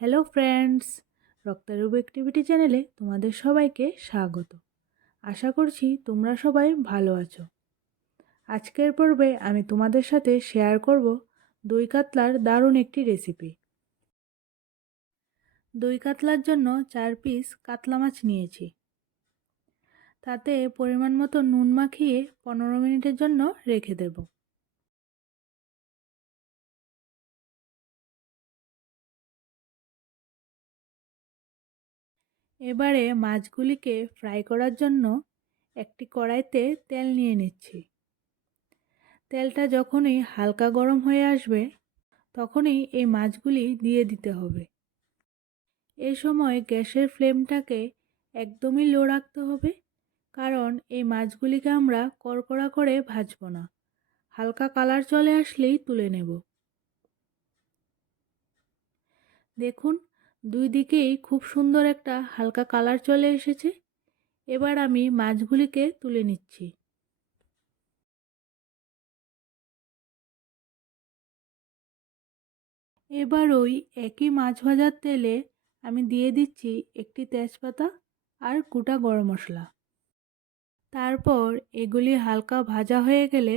Hello friends, রক্তারূপ activity চ্যানেলে তোমাদের সবাইকে স্বাগত। আশা করছি তোমরা সবাই ভালো আছো। আজকের পর্বে আমি তোমাদের সাথে শেয়ার করব দই কাতলার দারুণ একটি রেসিপি। দই কাতলার জন্য 4 পিস কাতলা মাছ নিয়েছি। তাতে পরিমাণ মতো নুন মাখিয়ে 15 মিনিটের জন্য রেখে দেব। এবারে মাছগুলিকে ফ্রাই করার জন্য একটি কড়াইতে তেল নিয়ে নিচ্ছি। তেলটা যখনই হালকা গরম হয়ে আসবে তখনই এই মাছগুলি দিয়ে দিতে হবে। এই সময় গ্যাসের ফ্লেমটাকে একদমই লো রাখতে হবে, কারণ এই মাছগুলিকে আমরা কড়কড়া করে ভাজবো না। হালকা কালার চলে আসলেই তুলে নেব। দেখুন, দুই দিকেই খুব সুন্দর একটা হালকা কালার চলে এসেছে। এবার আমি মাছগুলিকে তুলে নিচ্ছি। এবার ওই একই মাছ ভাজার তেলে আমি দিয়ে দিচ্ছি একটি তেজপাতা আর গোটা গরম মশলা। তারপর এগুলি হালকা ভাজা হয়ে গেলে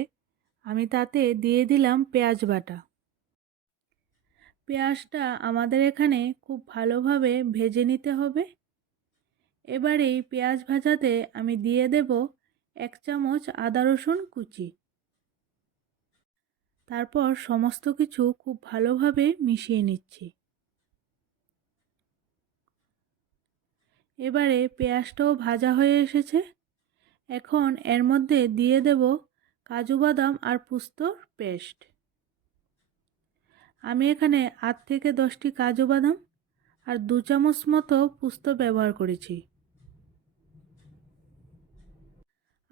আমি তাতে দিয়ে দিলাম পেঁয়াজ বাটা। পেঁয়াজটা আমাদের এখানে খুব ভালোভাবে ভেজে নিতে হবে। এবার এই পেঁয়াজ ভাজাতে আমি দিয়ে দেব 1 চামচ আদা রসুন কুচি। তারপর সমস্ত কিছু খুব ভালোভাবে মিশিয়ে নিচ্ছি। এবারে পেঁয়াজটাও ভাজা হয়ে এসেছে। এখন এর মধ্যে দিয়ে দেব কাজু বাদাম আর পোস্তর পেস্ট। আমি এখানে 8 থেকে 10টি কাজু বাদাম আর 2 চামচ মতো পোস্ত ব্যবহার করেছি।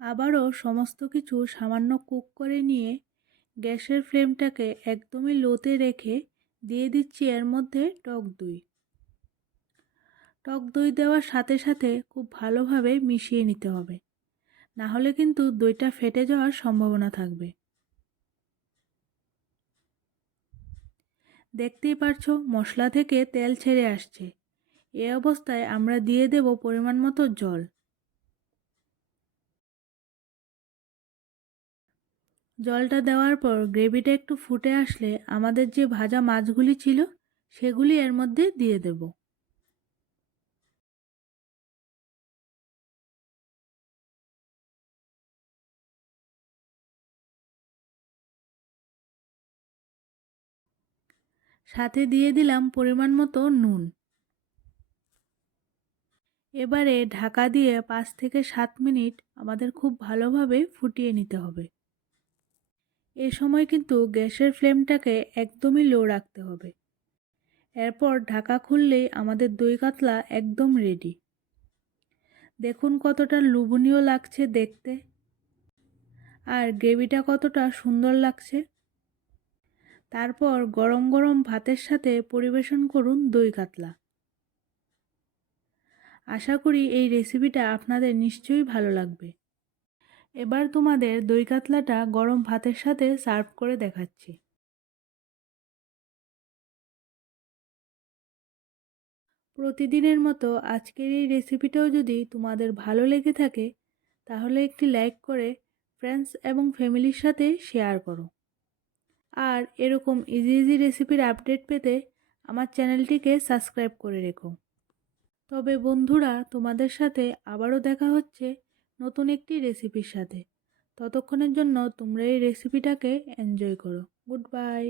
আবারও সমস্ত কিছু সামান্য কুক করে নিয়ে গ্যাসের ফ্লেমটাকে একদমই লোতে রেখে দিয়ে দিচ্ছি এর মধ্যে টক দই। টক দই দেওয়ার সাথে সাথে খুব ভালোভাবে মিশিয়ে নিতে হবে, না হলে কিন্তু দইটা ফেটে যাওয়ার সম্ভাবনা থাকবে। দেখতেই পারছো, মশলা থেকে তেল ছেড়ে আসছে। এই অবস্থায় আমরা দিয়ে দেব পরিমাণ মতো জল। জলটা দেওয়ার পর গ্রেভিটা একটু ফুটে আসলে আমাদের যে ভাজা মাছগুলি ছিল সেগুলি এর মধ্যে দিয়ে দেব। সাথে দিয়ে দিলাম পরিমাণ মতো নুন। এবারে ঢাকা দিয়ে 5 থেকে 7 মিনিট আমাদের খুব ভালোভাবে ফুটিয়ে নিতে হবে। এ সময় কিন্তু গ্যাসের ফ্লেমটাকে একদমই লো রাখতে হবে। এরপর ঢাকা খুললেই আমাদের দই কাতলা একদম রেডি। দেখুন কতটা লোভনীয় লাগছে দেখতে, আর গ্রেভিটা কতটা সুন্দর লাগছে। তারপর গরম গরম ভাতের সাথে পরিবেশন করুন দই কাতলা। আশা করি এই রেসিপিটা আপনাদের নিশ্চয়ই ভালো লাগবে। এবার তোমাদের দই কাতলাটা গরম ভাতের সাথে সার্ভ করে দেখাচ্ছি। প্রতিদিনের মতো আজকের এই রেসিপিটাও যদি তোমাদের ভালো লেগে থাকে তাহলে একটি লাইক করে ফ্রেন্ডস এবং ফ্যামিলির সাথে শেয়ার করো। আর এরকম ইজি ইজি রেসিপির আপডেট পেতে আমার চ্যানেলটিকে সাবস্ক্রাইব করে রেখো। তবে বন্ধুরা, তোমাদের সাথে আবারও দেখা হচ্ছে নতুন একটি রেসিপির সাথে। ততক্ষণের জন্য তোমরা এই রেসিপিটাকে এনজয় করো। Good bye.